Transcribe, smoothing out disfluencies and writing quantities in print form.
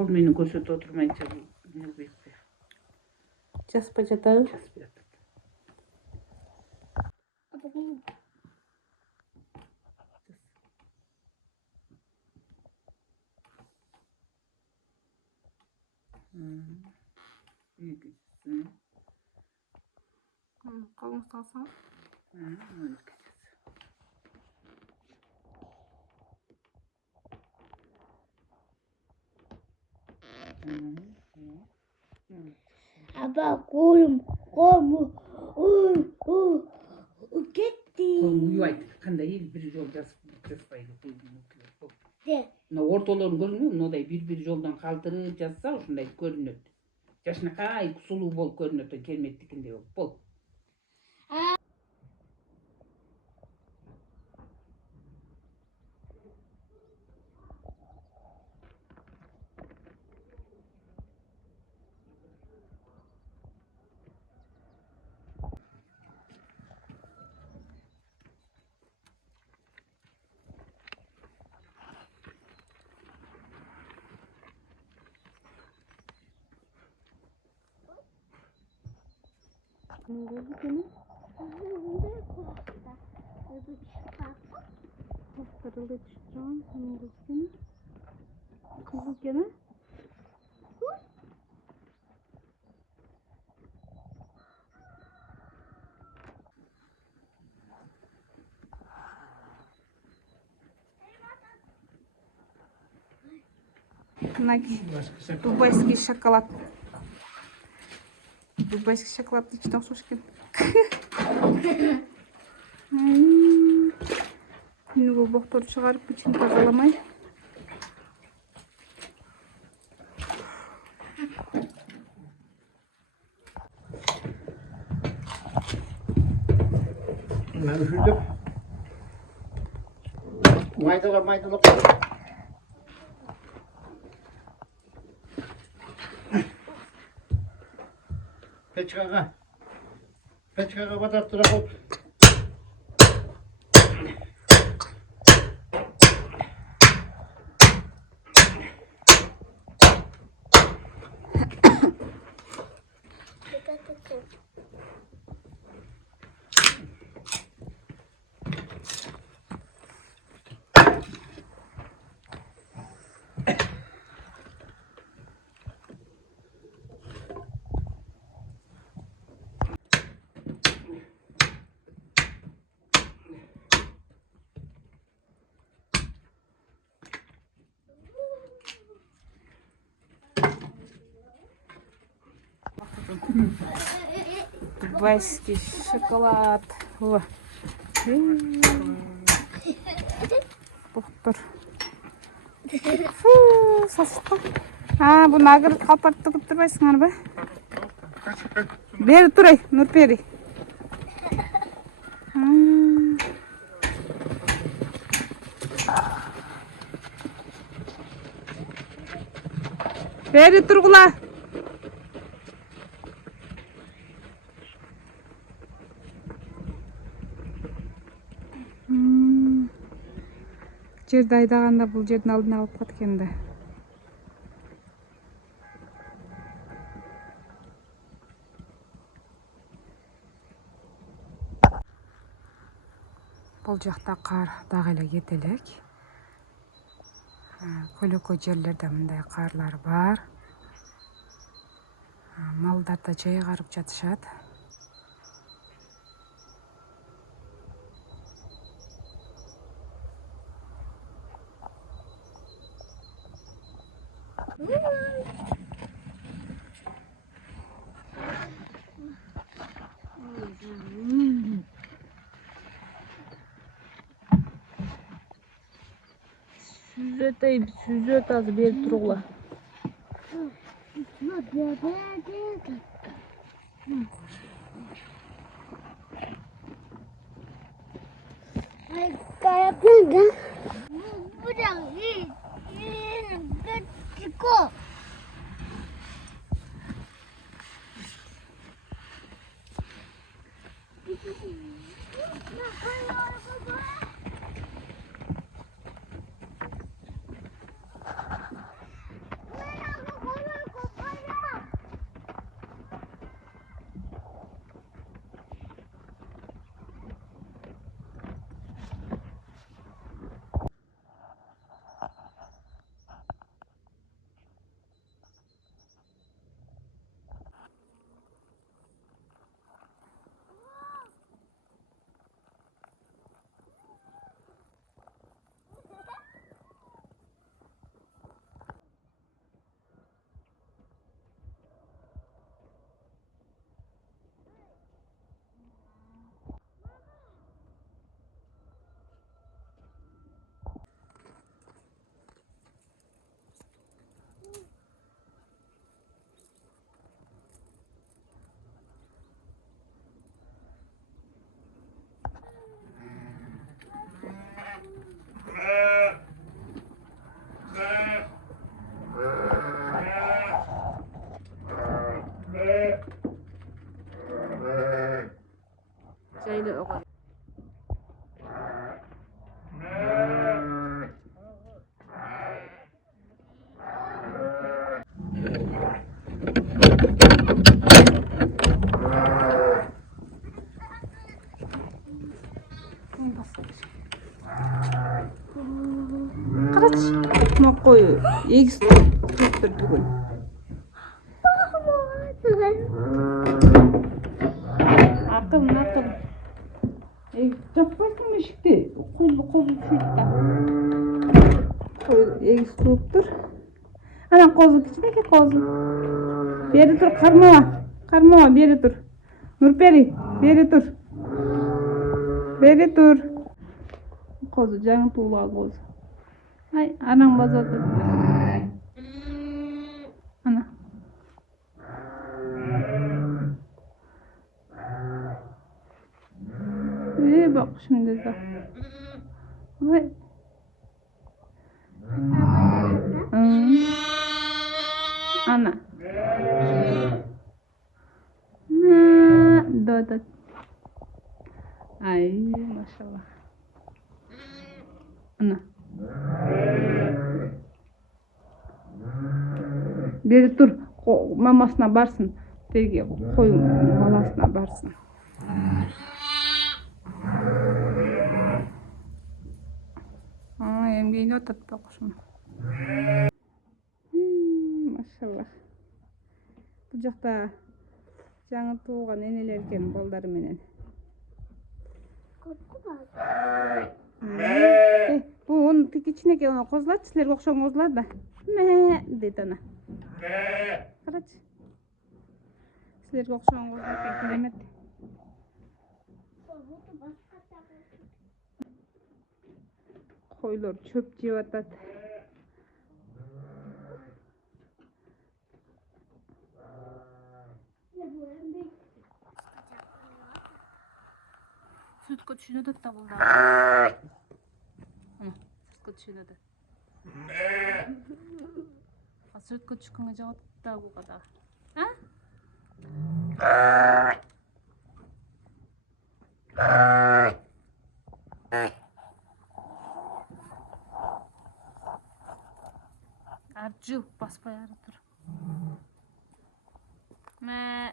Kol meni көрсөтүп отурмайынча не кылбайт. Жазып жатабы? Жазып жатат. Колуңду салсаң. Aba koyum, кетти. Уйбайт. Кандай бир жол жазбайды. Мына ортолорун көрүнбөйбү? Мындай бир жолдон калтырып жазса ушундай көрүнөт. Жашынакай сулуу болуп көрүнөт, келмектикиндей болуп. Дубайский шоколад. Дубайский шоколад нечто окшош экен. Күнүгө бокторду чыгарып, ичин тазаламай. Мен üşüdüm. Maydalap. Peçkaga batarttırıp olup. Дубайский шоколад. О. Боктор. Фу, сасыктан. Буну агыр калпартып төгүп турбайсыңарбы? Бери турай, Нурпери. Бери тургула. Жерди айдаганда бул жердин алдына алып кат экен да. Бул жакта кар дагы эле кете элек. Көлөкө жерлерде мындай карлар бар. Малдар да жайгарып жатышат. Сүзөт азыр бери тургула. koyu. Егіз туыптыр бүгін. Akıl. Жаппайсың мешікте. Қолды шүйт та. Егіз туыптыр. Ана қозы кішкенекей қозы. Бері тұр, қармама, бері тұр. Нұрпери, бері тұр. Қозы жаңы туылған қозы. Ай, анаң базады. Ана. Bak şimdi de. Ay. Ana. Dodo. Ay, maşallah. Ana. Beri dur. Mamasına barsın. Terge koyun balasına barsın. Emgeyini oturttu kuşum. Maşallah. Bu жақта жаңы туылған енелер екен балдары менен. Bu onun кичинекей ona козулат, силерге окшогон козулар да. Мэ дейт ана. Карачы. Силерге окшогон козулар экен, керемет. Koylar çöp jеп атат. Sütkö түшүнөт да булдар. Ана, sütkö түшүнөт. Sütkö түшкөнгө жагат да бул када. А? Arju, баспай ары тұр. Мә.